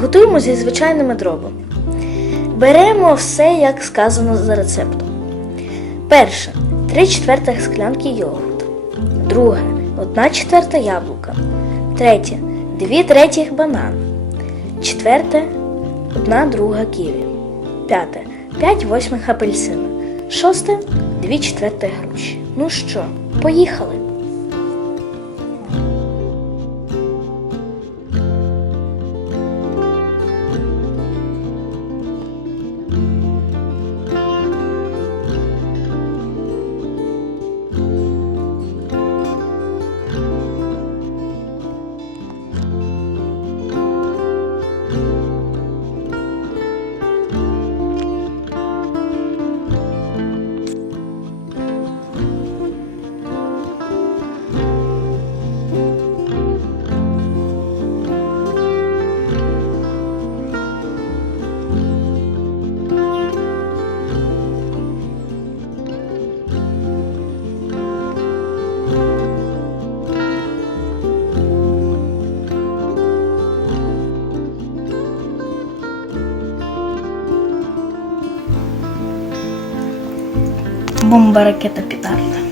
Готуємо зі звичайними дробами. Беремо все, як сказано за рецептом. Перше 3 четвертих склянки йогурту. Друге 1 четверта яблука. Третє 2 третіх банан. Четверте 1 друга ківі. П'яте 5 восьмих апельсина. Шосте 2 четвертих груші. Ну що, поїхали? bumbarakya ta pitarna.